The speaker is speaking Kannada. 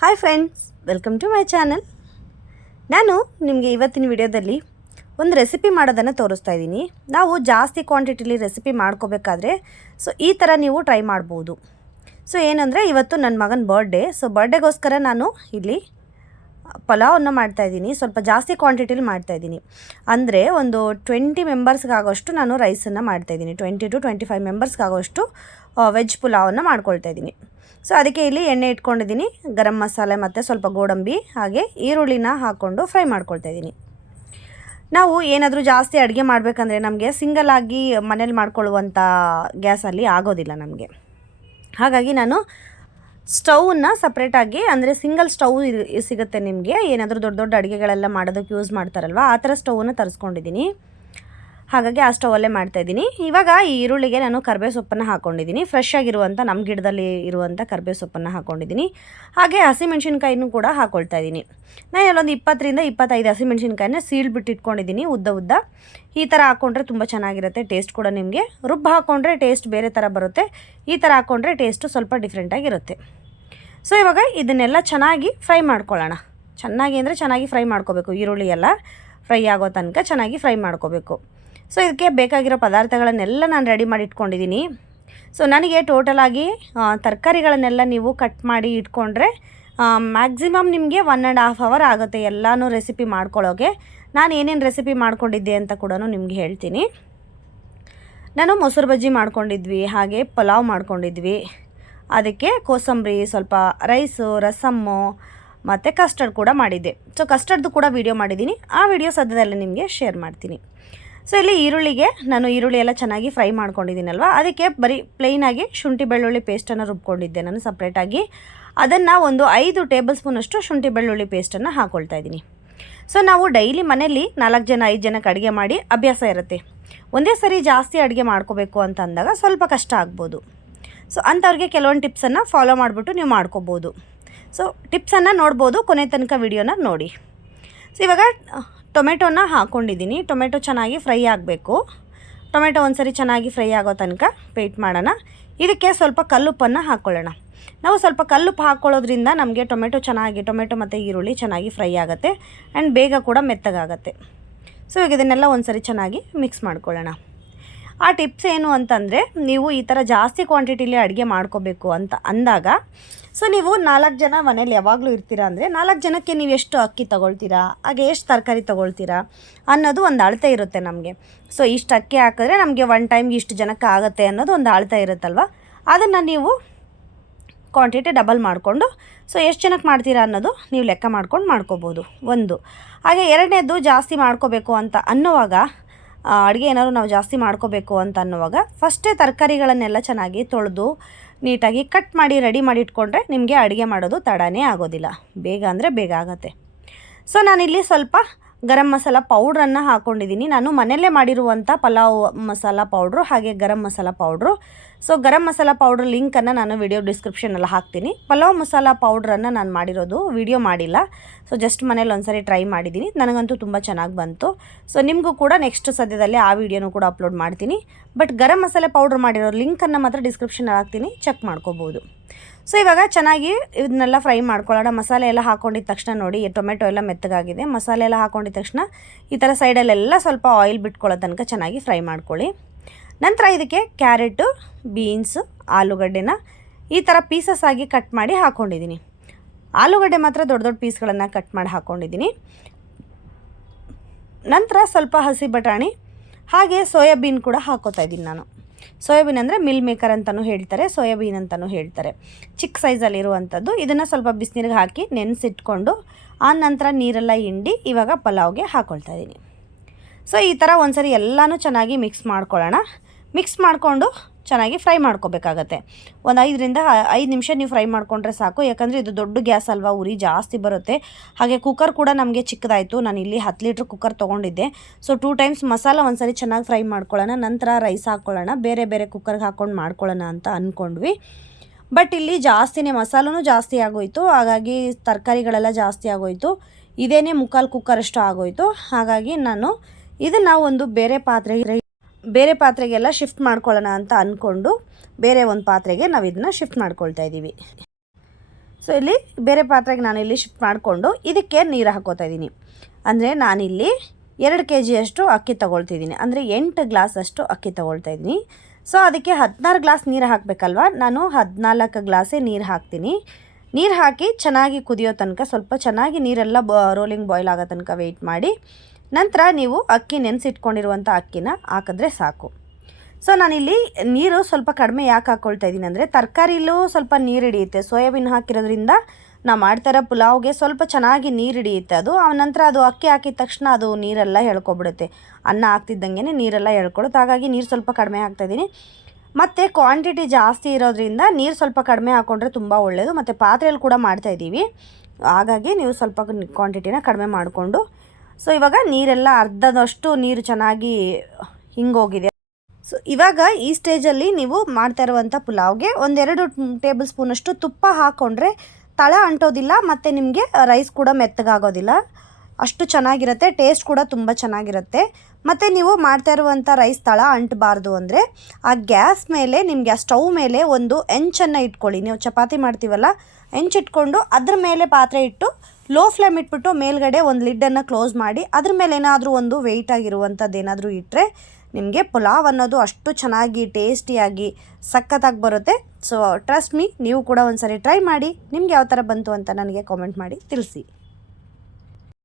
Hi friends welcome to my channel ನಾನು ನಿಮಗೆ ಇವತ್ತಿನ ವಿಡಿಯೋದಲ್ಲಿ ಒಂದು ರೆಸಿಪಿ ಮಾಡೋದನ್ನು ತೋರಿಸ್ತಾ ಇದ್ದೀನಿ. ನಾವು ಜಾಸ್ತಿ ಕ್ವಾಂಟಿಟಿಲಿ ರೆಸಿಪಿ ಮಾಡ್ಕೋಬೇಕಾದ್ರೆ ಸೊ ಈ ಥರ ನೀವು ಟ್ರೈ ಮಾಡ್ಬೋದು. ಸೊ ಏನಂದರೆ, ಇವತ್ತು ನನ್ನ ಮಗನ ಬರ್ಡೇ ಸೊ ಬರ್ಡೇಗೋಸ್ಕರ ನಾನು ಇಲ್ಲಿ ಪಲಾವನ್ನು ಮಾಡ್ತಾಯಿದ್ದೀನಿ ಸ್ವಲ್ಪ ಜಾಸ್ತಿ ಕ್ವಾಂಟಿಟಿಲಿ ಮಾಡ್ತಾಯಿದ್ದೀನಿ ಅಂದರೆ ಒಂದು ಟ್ವೆಂಟಿ ಮೆಂಬರ್ಸ್ಗಾಗೋಷ್ಟು ನಾನು ರೈಸನ್ನು ಮಾಡ್ತಾಯಿದ್ದೀನಿ ಟ್ವೆಂಟಿ ಟು ಟ್ವೆಂಟಿ ಫೈವ್ ಮೆಂಬರ್ಸ್ಗಾಗೋಷ್ಟು ವೆಜ್ ಪುಲಾವನ್ನು ಮಾಡ್ಕೊಳ್ತಾ ಇದ್ದೀನಿ. ಸೊ ಅದಕ್ಕೆ ಇಲ್ಲಿ ಎಣ್ಣೆ ಇಟ್ಕೊಂಡಿದ್ದೀನಿ, ಗರಂ ಮಸಾಲೆ ಮತ್ತು ಸ್ವಲ್ಪ ಗೋಡಂಬಿ, ಹಾಗೆ ಈರುಳ್ಳಿನ ಹಾಕ್ಕೊಂಡು ಫ್ರೈ ಮಾಡ್ಕೊಳ್ತಾ ಇದ್ದೀನಿ. ನಾವು ಏನಾದರೂ ಜಾಸ್ತಿ ಅಡುಗೆ ಮಾಡಬೇಕಂದ್ರೆ ನಮಗೆ ಸಿಂಗಲ್ ಆಗಿ ಮನೇಲಿ ಮಾಡ್ಕೊಳ್ಳುವಂಥ ಗ್ಯಾಸಲ್ಲಿ ಆಗೋದಿಲ್ಲ ನಮಗೆ. ಹಾಗಾಗಿ ನಾನು ಸ್ಟೌವನ್ನ ಸಪ್ರೇಟಾಗಿ ಅಂದರೆ ಸಿಂಗಲ್ ಸ್ಟವ್ ಸಿಗುತ್ತೆ ನಿಮಗೆ, ಏನಾದರೂ ದೊಡ್ಡ ದೊಡ್ಡ ಅಡುಗೆಗಳೆಲ್ಲ ಮಾಡೋದಕ್ಕೆ ಯೂಸ್ ಮಾಡ್ತಾರಲ್ವ, ಆ ಥರ ಸ್ಟೌವನ್ನು ತರಿಸ್ಕೊಂಡಿದ್ದೀನಿ. ಹಾಗಾಗಿ ಆ ಸ್ಟವಲ್ಲೇ ಮಾಡ್ತಾಯಿದ್ದೀನಿ ಇವಾಗ ಈ ಈರುಳ್ಳಿಗೆ ನಾನು ಕರ್ಬೇವು ಸೊಪ್ಪನ್ನು ಹಾಕ್ಕೊಂಡಿದ್ದೀನಿ ಫ್ರೆಶ್ ಆಗಿರುವಂಥ ನಮ್ಮ ಗಿಡದಲ್ಲಿ ಇರುವಂಥ ಕರ್ಬೇವು ಸೊಪ್ಪನ್ನು ಹಾಕ್ಕೊಂಡಿದ್ದೀನಿ ಹಾಗೆ ಹಸಿಮೆಣ್ಸಿನ್ಕಾಯಿನೂ ಕೂಡ ಹಾಕ್ಕೊಳ್ತಾ ಇದ್ದೀನಿ. ನಾನು ಇಲ್ಲೊಂದು ಇಪ್ಪತ್ತರಿಂದ ಇಪ್ಪತ್ತೈದು ಹಸಿಮೆಣ್ಸಿನ್ಕಾಯಿನ ಸೀಳ್ ಬಿಟ್ಟು ಇಟ್ಕೊಂಡಿದ್ದೀನಿ, ಉದ್ದ ಉದ್ದ. ಈ ಥರ ಹಾಕ್ಕೊಂಡ್ರೆ ತುಂಬ ಚೆನ್ನಾಗಿರುತ್ತೆ ಟೇಸ್ಟ್ ಕೂಡ ನಿಮಗೆ. ರುಬ್ಬು ಹಾಕ್ಕೊಂಡ್ರೆ ಟೇಸ್ಟ್ ಬೇರೆ ಥರ ಬರುತ್ತೆ, ಈ ಥರ ಹಾಕ್ಕೊಂಡ್ರೆ ಟೇಸ್ಟು ಸ್ವಲ್ಪ ಡಿಫ್ರೆಂಟಾಗಿರುತ್ತೆ ಸೊ ಇವಾಗ ಇದನ್ನೆಲ್ಲ ಚೆನ್ನಾಗಿ ಫ್ರೈ ಮಾಡ್ಕೊಳ್ಳೋಣ. ಚೆನ್ನಾಗಿ ಅಂದರೆ ಚೆನ್ನಾಗಿ ಫ್ರೈ ಮಾಡ್ಕೋಬೇಕು, ಈರುಳ್ಳಿ ಎಲ್ಲ ಫ್ರೈ ಆಗೋ ತನಕ ಚೆನ್ನಾಗಿ ಫ್ರೈ ಮಾಡ್ಕೋಬೇಕು. ಸೊ ಇದಕ್ಕೆ ಬೇಕಾಗಿರೋ ಪದಾರ್ಥಗಳನ್ನೆಲ್ಲ ನಾನು ರೆಡಿ ಮಾಡಿ ಇಟ್ಕೊಂಡಿದ್ದೀನಿ ಸೊ ನನಗೆ ಟೋಟಲಾಗಿ ತರಕಾರಿಗಳನ್ನೆಲ್ಲ ನೀವು ಕಟ್ ಮಾಡಿ ಇಟ್ಕೊಂಡ್ರೆ ಮ್ಯಾಕ್ಸಿಮಮ್ ನಿಮಗೆ ಒನ್ ಆ್ಯಂಡ್ ಹಾಫ್ ಅವರ್ ಆಗುತ್ತೆ ಎಲ್ಲನೂ ರೆಸಿಪಿ ಮಾಡ್ಕೊಳ್ಳೋಕೆ. ನಾನು ಏನೇನು ರೆಸಿಪಿ ಮಾಡ್ಕೊಂಡಿದ್ದೆ ಅಂತ ಕೂಡ ನಿಮಗೆ ಹೇಳ್ತೀನಿ. ನಾನು ಮೊಸರು ಬಜ್ಜಿ ಮಾಡ್ಕೊಂಡಿದ್ವಿ, ಹಾಗೆ ಪಲಾವ್ ಮಾಡ್ಕೊಂಡಿದ್ವಿ. ಅದಕ್ಕೆ ಕೋಸಂಬರಿ, ಸ್ವಲ್ಪ ರೈಸು ರಸಮ್ಮು, ಮತ್ತು ಕಸ್ಟರ್ಡ್ ಕೂಡ ಮಾಡಿದ್ದೆ. ಸೊ ಕಸ್ಟರ್ಡ್ದು ಕೂಡ ವೀಡಿಯೋ ಮಾಡಿದ್ದೀನಿ. ಆ ವಿಡಿಯೋ ಸದ್ಯದಲ್ಲೇ ನಿಮಗೆ ಶೇರ್ ಮಾಡ್ತೀನಿ. ಸೊ ಇಲ್ಲಿ ಈರುಳ್ಳಿಗೆ ನಾನು ಈರುಳ್ಳಿ ಎಲ್ಲ ಚೆನ್ನಾಗಿ ಫ್ರೈ ಮಾಡ್ಕೊಂಡಿದ್ದೀನಲ್ವ? ಅದಕ್ಕೆ ಬರೀ ಪ್ಲೈನಾಗಿ ಶುಂಠಿ ಬೆಳ್ಳುಳ್ಳಿ ಪೇಸ್ಟನ್ನು ರುಬ್ಕೊಂಡಿದ್ದೆ ನಾನು ಸಪ್ರೇಟಾಗಿ ಅದನ್ನು ಒಂದು ಐದು ಟೇಬಲ್ ಸ್ಪೂನಷ್ಟು ಶುಂಠಿ ಬೆಳ್ಳುಳ್ಳಿ ಪೇಸ್ಟನ್ನು ಹಾಕ್ಕೊಳ್ತಾ ಇದ್ದೀನಿ. ಸೊ ನಾವು ಡೈಲಿ ಮನೆಯಲ್ಲಿ ನಾಲ್ಕು ಜನ, ಐದು ಜನಕ್ಕೆ ಅಡುಗೆ ಮಾಡಿ ಅಭ್ಯಾಸ ಇರುತ್ತೆ. ಒಂದೇ ಸರಿ ಜಾಸ್ತಿ ಅಡುಗೆ ಮಾಡ್ಕೋಬೇಕು ಅಂತ ಅಂದಾಗ ಸ್ವಲ್ಪ ಕಷ್ಟ ಆಗ್ಬೋದು. ಸೊ ಅಂಥವ್ರಿಗೆ ಕೆಲವೊಂದು ಟಿಪ್ಸನ್ನು ಫಾಲೋ ಮಾಡಿಬಿಟ್ಟು ನೀವು ಮಾಡ್ಕೋಬೋದು. ಸೊ ಟಿಪ್ಸನ್ನು ನೋಡ್ಬೋದು, ಕೊನೆ ತನಕ ವಿಡಿಯೋನ ನೋಡಿ. ಸೊ ಇವಾಗ ಟೊಮೆಟೊನ ಹಾಕ್ಕೊಂಡಿದ್ದೀನಿ ಟೊಮೆಟೊ ಚೆನ್ನಾಗಿ ಫ್ರೈ ಆಗಬೇಕು. ಟೊಮೆಟೊ ಒಂದ್ಸರಿ ಚೆನ್ನಾಗಿ ಫ್ರೈ ಆಗೋ ತನಕ ವೆಯ್ಟ್ ಮಾಡೋಣ. ಇದಕ್ಕೆ ಸ್ವಲ್ಪ ಕಲ್ಲುಪ್ಪನ್ನು ಹಾಕ್ಕೊಳ್ಳೋಣ ನಾವು ಸ್ವಲ್ಪ ಕಲ್ಲುಪ್ಪು ಹಾಕ್ಕೊಳ್ಳೋದ್ರಿಂದ ನಮಗೆ ಟೊಮೆಟೊ ಚೆನ್ನಾಗಿ, ಟೊಮೆಟೊ ಮತ್ತು ಈರುಳ್ಳಿ ಚೆನ್ನಾಗಿ ಫ್ರೈ ಆಗುತ್ತೆ. ಆ್ಯಂಡ್ ಬೇಗ ಕೂಡ ಮೆತ್ತಗಾಗತ್ತೆ. ಸೊ ಈಗ ಇದನ್ನೆಲ್ಲ ಒಂದ್ಸರಿ ಚೆನ್ನಾಗಿ ಮಿಕ್ಸ್ ಮಾಡ್ಕೊಳ್ಳೋಣ. ಆ ಟಿಪ್ಸ್ ಏನು ಅಂತಂದರೆ ನೀವು ಈ ಥರ ಜಾಸ್ತಿ ಕ್ವಾಂಟಿಟಿಲಿ ಅಡುಗೆ ಮಾಡ್ಕೋಬೇಕು ಅಂತ ಅಂದಾಗ ಸೊ ನೀವು ನಾಲ್ಕು ಜನ ಮನೇಲಿ ಯಾವಾಗಲೂ ಇರ್ತೀರಾ ಅಂದರೆ ನಾಲ್ಕು ಜನಕ್ಕೆ ನೀವು ಎಷ್ಟು ಅಕ್ಕಿ ತೊಗೊಳ್ತೀರಾ, ಹಾಗೆ ಎಷ್ಟು ತರಕಾರಿ ತೊಗೊಳ್ತೀರಾ ಅನ್ನೋದು ಒಂದು ಅಳತೆ ಇರುತ್ತೆ ನಮಗೆ. ಸೊ ಇಷ್ಟು ಅಕ್ಕಿ ಹಾಕಿದ್ರೆ ನಮಗೆ ಒನ್ ಟೈಮ್ಗೆ ಇಷ್ಟು ಜನಕ್ಕೆ ಆಗುತ್ತೆ ಅನ್ನೋದು ಒಂದು ಅಳತೆ ಇರುತ್ತಲ್ವ? ಅದನ್ನು ನೀವು ಕ್ವಾಂಟಿಟಿ ಡಬಲ್ ಮಾಡಿಕೊಂಡು ಸೊ ಎಷ್ಟು ಜನಕ್ಕೆ ಮಾಡ್ತೀರಾ ಅನ್ನೋದು ನೀವು ಲೆಕ್ಕ ಮಾಡ್ಕೊಂಡು ಮಾಡ್ಕೋಬೋದು. ಒಂದು. ಹಾಗೆ ಎರಡನೇದು ಜಾಸ್ತಿ ಮಾಡ್ಕೋಬೇಕು ಅಂತ ಅನ್ನುವಾಗ ಅಡುಗೆ ಏನಾದ್ರು ನಾವು ಜಾಸ್ತಿ ಮಾಡ್ಕೋಬೇಕು ಅಂತ ಅನ್ನುವಾಗ ಫಸ್ಟೇ ತರಕಾರಿಗಳನ್ನೆಲ್ಲ ಚೆನ್ನಾಗಿ ತೊಳೆದು ನೀಟಾಗಿ ಕಟ್ ಮಾಡಿ ರೆಡಿ ಮಾಡಿ ಇಟ್ಕೊಂಡ್ರೆ ನಿಮಗೆ ಅಡುಗೆ ಮಾಡೋದು ತಡನೇ ಆಗೋದಿಲ್ಲ. ಬೇಗ ಅಂದರೆ ಬೇಗ ಆಗುತ್ತೆ. ಸೊ ನಾನಿಲ್ಲಿ ಸ್ವಲ್ಪ ಗರಂ ಮಸಾಲ ಪೌಡ್ರನ್ನು ಹಾಕ್ಕೊಂಡಿದ್ದೀನಿ ನಾನು ಮನೆಯಲ್ಲೇ ಮಾಡಿರುವಂಥ ಪಲಾವ್ ಮಸಾಲ ಪೌಡ್ರು ಹಾಗೆ garam masala powder. So, garam masala powder ಲಿಂಕನ್ನು ನಾನು ವಿಡಿಯೋ ಡಿಸ್ಕ್ರಿಪ್ಷನಲ್ಲಿ ಹಾಕ್ತೀನಿ. ಪಲಾವ್ ಮಸಾಲ ಪೌಡ್ರನ್ನು ನಾನು ಮಾಡಿರೋದು ವಿಡಿಯೋ ಮಾಡಿಲ್ಲ. ಸೊ, ಜಸ್ಟ್ ಮನೇಲಿ ಒಂದ್ಸರಿ ಟ್ರೈ ಮಾಡಿದ್ದೀನಿ. ನನಗಂತೂ ತುಂಬ ಚೆನ್ನಾಗಿ ಬಂತು. ಸೊ, ನಿಮಗೂ ಕೂಡ ನೆಕ್ಸ್ಟ್ ಸದ್ಯದಲ್ಲಿ ಆ ವಿಡಿಯೋನೂ ಕೂಡ ಅಪ್ಲೋಡ್ ಮಾಡ್ತೀನಿ. ಬಟ್ ಗರಂ ಮಸಾಲೆ ಪೌಡ್ರ್ ಮಾಡಿರೋ ಲಿಂಕನ್ನು ಮಾತ್ರ ಡಿಸ್ಕ್ರಿಪ್ಷನಲ್ಲಿ ಹಾಕ್ತೀನಿ. ಚೆಕ್ ಮಾಡ್ಕೋಬೋದು. ಸೊ ಇವಾಗ ಚೆನ್ನಾಗಿ ಇದನ್ನೆಲ್ಲ ಫ್ರೈ ಮಾಡ್ಕೊಳ್ಳೋಣ. ಮಸಾಲೆ ಎಲ್ಲ ಹಾಕೊಂಡಿದ ತಕ್ಷಣ ನೋಡಿ ಟೊಮೆಟೊ ಎಲ್ಲ ಮೆತ್ತಗಾಗಿದೆ. ಮಸಾಲೆ ಎಲ್ಲ ಹಾಕೊಂಡಿದ ತಕ್ಷಣ ಈ ಥರ ಸೈಡಲ್ಲೆಲ್ಲ ಸ್ವಲ್ಪ ಆಯಿಲ್ ಬಿಟ್ಕೊಳ್ಳೋ ತನಕ ಚೆನ್ನಾಗಿ ಫ್ರೈ ಮಾಡ್ಕೊಳ್ಳಿ. ನಂತರ ಇದಕ್ಕೆ ಕ್ಯಾರೆಟು, ಬೀನ್ಸು, ಆಲೂಗಡ್ಡೆನ ಈ ಥರ ಪೀಸಸ್ ಆಗಿ ಕಟ್ ಮಾಡಿ ಹಾಕ್ಕೊಂಡಿದ್ದೀನಿ ಆಲೂಗಡ್ಡೆ ಮಾತ್ರ ದೊಡ್ಡ ದೊಡ್ಡ ಪೀಸ್ಗಳನ್ನು ಕಟ್ ಮಾಡಿ ಹಾಕ್ಕೊಂಡಿದ್ದೀನಿ ನಂತರ ಸ್ವಲ್ಪ ಹಸಿ ಬಟಾಣಿ, ಹಾಗೆ ಸೋಯಾಬೀನ್ ಕೂಡ ಹಾಕೋತಾ ಇದ್ದೀನಿ ನಾನು. ಸೋಯಾಬೀನ್ ಅಂದರೆ ಮಿಲ್ ಮೇಕರ್ ಅಂತಲೂ ಹೇಳ್ತಾರೆ, ಸೋಯಾಬೀನ್ ಅಂತಲೂ ಹೇಳ್ತಾರೆ. ಚಿಕ್ಕ ಸೈಜಲ್ಲಿರುವಂಥದ್ದು ಇದನ್ನು ಸ್ವಲ್ಪ ಬಿಸಿನೀರಿಗೆ ಹಾಕಿ ನೆನೆಸಿಟ್ಕೊಂಡು, ಆ ನಂತರ ನೀರೆಲ್ಲ ಹಿಂಡಿ ಇವಾಗ ಪಲಾವ್ಗೆ ಹಾಕ್ಕೊಳ್ತಾ ಇದ್ದೀನಿ ಸೊ ಈ ಥರ ಒಂದ್ಸರಿ ಎಲ್ಲನೂ ಚೆನ್ನಾಗಿ ಮಿಕ್ಸ್ ಮಾಡ್ಕೊಳ್ಳೋಣ. ಮಿಕ್ಸ್ ಮಾಡಿಕೊಂಡು ಚೆನ್ನಾಗಿ ಫ್ರೈ ಮಾಡ್ಕೋಬೇಕಾಗತ್ತೆ. ಒಂದು ಐದರಿಂದ ಐದು ನಿಮಿಷ ನೀವು ಫ್ರೈ ಮಾಡಿಕೊಂಡ್ರೆ ಸಾಕು. ಯಾಕಂದರೆ ಇದು ದೊಡ್ಡ ಗ್ಯಾಸ್ ಅಲ್ವಾ, ಉರಿ ಜಾಸ್ತಿ ಬರುತ್ತೆ. ಹಾಗೆ ಕುಕ್ಕರ್ ಕೂಡ ನಮಗೆ ಚಿಕ್ಕದಾಯಿತು. ನಾನು ಇಲ್ಲಿ ಹತ್ತು ಲೀಟ್ರ್ ಕುಕ್ಕರ್ ತೊಗೊಂಡಿದ್ದೆ. ಸೊ ಟೂ ಟೈಮ್ಸ್ ಮಸಾಲ ಒಂದ್ಸರಿ ಚೆನ್ನಾಗಿ ಫ್ರೈ ಮಾಡ್ಕೊಳ್ಳೋಣ. ನಂತರ ರೈಸ್ ಹಾಕ್ಕೊಳ್ಳೋಣ ಬೇರೆ ಬೇರೆ ಕುಕ್ಕರ್ಗೆ ಹಾಕ್ಕೊಂಡು ಮಾಡ್ಕೊಳ್ಳೋಣ ಅಂತ ಅಂದ್ಕೊಂಡ್ವಿ ಬಟ್ ಇಲ್ಲಿ ಜಾಸ್ತಿನೇ ಮಸಾಲೂ ಜಾಸ್ತಿ ಆಗೋಯಿತು. ಹಾಗಾಗಿ ತರಕಾರಿಗಳೆಲ್ಲ ಜಾಸ್ತಿ ಆಗೋಯಿತು. ಇದೇನೇ ಮುಕ್ಕಾಲು ಕುಕ್ಕರ್ ಅಷ್ಟು ಆಗೋಯಿತು. ಹಾಗಾಗಿ ನಾನು ಇದನ್ನು ಒಂದು ಬೇರೆ ಪಾತ್ರೆಗೆ ಬೇರೆ ಪಾತ್ರೆಗೆಲ್ಲ ಶಿಫ್ಟ್ ಮಾಡ್ಕೊಳ್ಳೋಣ ಅಂತ ಅಂದ್ಕೊಂಡು ಬೇರೆ ಒಂದು ಪಾತ್ರೆಗೆ ನಾವು ಇದನ್ನ ಶಿಫ್ಟ್ ಮಾಡ್ಕೊಳ್ತಾ ಇದ್ದೀವಿ. ಸೊ ಇಲ್ಲಿ ಬೇರೆ ಪಾತ್ರೆಗೆ ನಾನು ಇಲ್ಲಿ ಶಿಫ್ಟ್ ಮಾಡಿಕೊಂಡು ಇದಕ್ಕೆ ನೀರು ಹಾಕೋತಾ ಇದ್ದೀನಿ. ಅಂದರೆ ನಾನಿಲ್ಲಿ ಎರಡು ಕೆ ಜಿಯಷ್ಟು ಅಕ್ಕಿ ತೊಗೊಳ್ತಿದ್ದೀನಿ. ಅಂದರೆ ಎಂಟು ಗ್ಲಾಸಷ್ಟು ಅಕ್ಕಿ ತೊಗೊಳ್ತಾ ಇದ್ದೀನಿ. ಸೊ ಅದಕ್ಕೆ ಹದಿನಾರು ಗ್ಲಾಸ್ ನೀರು ಹಾಕಬೇಕಲ್ವ? ನಾನು ಹದಿನಾಲ್ಕು ಗ್ಲಾಸೇ ನೀರು ಹಾಕ್ತೀನಿ. ನೀರು ಹಾಕಿ ಚೆನ್ನಾಗಿ ಕುದಿಯೋ ತನಕ ಸ್ವಲ್ಪ ಚೆನ್ನಾಗಿ ನೀರೆಲ್ಲ ಬ ರೋಲಿಂಗ್ ಬಾಯ್ಲ್ ಆಗೋ ತನಕ ವೆಯ್ಟ್ ಮಾಡಿ. ನಂತರ ನೀವು ಅಕ್ಕಿ ನೆನೆಸಿಟ್ಕೊಂಡಿರುವಂಥ ಅಕ್ಕಿನ ಹಾಕಿದ್ರೆ ಸಾಕು. ಸೊ ನಾನಿಲ್ಲಿ ನೀರು ಸ್ವಲ್ಪ ಕಡಿಮೆ ಯಾಕೆ ಹಾಕ್ಕೊಳ್ತಾ ಇದ್ದೀನಿ ಅಂದರೆ ತರಕಾರಿಲೂ ಸ್ವಲ್ಪ ನೀರು ಹಿಡಿಯುತ್ತೆ. ಸೋಯಾಬೀನ್ ಹಾಕಿರೋದ್ರಿಂದ ನಾವು ಮಾಡ್ತಾರೋ ಪುಲಾವ್ಗೆ ಸ್ವಲ್ಪ ಚೆನ್ನಾಗಿ ನೀರು ಹಿಡಿಯುತ್ತೆ ಅದು. ಆ ನಂತರ ಅದು ಅಕ್ಕಿ ಹಾಕಿದ ತಕ್ಷಣ ಅದು ನೀರೆಲ್ಲ ಹೇಳ್ಕೊಬಿಡುತ್ತೆ ಅನ್ನ ಹಾಕ್ತಿದ್ದಂಗೆ ನೀರೆಲ್ಲ ಹೇಳ್ಕೊಳುತ್ತೆ ಹಾಗಾಗಿ ನೀರು ಸ್ವಲ್ಪ ಕಡಿಮೆ ಹಾಕ್ತಾಯಿದ್ದೀನಿ ಮತ್ತು ಕ್ವಾಂಟಿಟಿ ಜಾಸ್ತಿ ಇರೋದ್ರಿಂದ ನೀರು ಸ್ವಲ್ಪ ಕಡಿಮೆ ಹಾಕ್ಕೊಂಡ್ರೆ ತುಂಬ ಒಳ್ಳೆಯದು ಮತ್ತು ಪಾತ್ರೆಯಲ್ಲಿ ಕೂಡ ಮಾಡ್ತಾಯಿದ್ದೀವಿ ಹಾಗಾಗಿ ನೀವು ಸ್ವಲ್ಪ ಕ್ವಾಂಟಿಟಿನ ಕಡಿಮೆ ಮಾಡಿಕೊಂಡು ಸೊ ಇವಾಗ ನೀರೆಲ್ಲ ಅರ್ಧದಷ್ಟು ನೀರು ಚೆನ್ನಾಗಿ ಹಿಂಗೋಗಿದೆ. ಸೊ ಇವಾಗ ಈ ಸ್ಟೇಜಲ್ಲಿ ನೀವು ಮಾಡ್ತಾ ಇರುವಂಥ ಪುಲಾವ್ಗೆ ಒಂದೆರಡು ಟೇಬಲ್ ಸ್ಪೂನಷ್ಟು ತುಪ್ಪ ಹಾಕ್ಕೊಂಡ್ರೆ ತಳ ಅಂಟೋದಿಲ್ಲ, ಮತ್ತು ನಿಮಗೆ ರೈಸ್ ಕೂಡ ಮೆತ್ತಗಾಗೋದಿಲ್ಲ. ಅಷ್ಟು ಚೆನ್ನಾಗಿರುತ್ತೆ ಟೇಸ್ಟ್ ಕೂಡ ತುಂಬ ಚೆನ್ನಾಗಿರುತ್ತೆ. ಮತ್ತು ನೀವು ಮಾಡ್ತಾ ಇರುವಂಥ ರೈಸ್ ತಳ ಅಂಟಬಾರ್ದು ಅಂದರೆ ಆ ಗ್ಯಾಸ್ ಮೇಲೆ, ನಿಮಗೆ ಆ ಸ್ಟವ್ ಮೇಲೆ ಒಂದು ಹೆಂಚನ್ನು ಇಟ್ಕೊಳ್ಳಿ. ನೀವು ಚಪಾತಿ ಮಾಡ್ತೀವಲ್ಲ ಹೆಂಚಿಟ್ಕೊಂಡು ಅದ್ರ ಮೇಲೆ ಪಾತ್ರೆ ಇಟ್ಟು ಲೋ ಫ್ಲೇಮ್ ಇಟ್ಬಿಟ್ಟು ಮೇಲ್ಗಡೆ ಒಂದು ಲಿಡ್ಡನ್ನು ಕ್ಲೋಸ್ ಮಾಡಿ, ಅದ್ರ ಮೇಲೆ ಏನಾದರೂ ಒಂದು ವೆಯ್ಟ್ ಆಗಿರುವಂಥದ್ದು ಏನಾದರೂ ಇಟ್ಟರೆ ನಿಮಗೆ ಪುಲಾವ್ ಅನ್ನೋದು ಅಷ್ಟು ಚೆನ್ನಾಗಿ ಟೇಸ್ಟಿಯಾಗಿ ಸಖತ್ತಾಗಿ ಬರುತ್ತೆ. ಸೊ ಟ್ರಸ್ಟ್ ಮೀ ನೀವು ಕೂಡ ಒಂದ್ಸರಿ ಟ್ರೈ ಮಾಡಿ, ನಿಮ್ಗೆ ಯಾವ ಥರ ಬಂತು ಅಂತ ನನಗೆ ಕಾಮೆಂಟ್ ಮಾಡಿ ತಿಳಿಸಿ.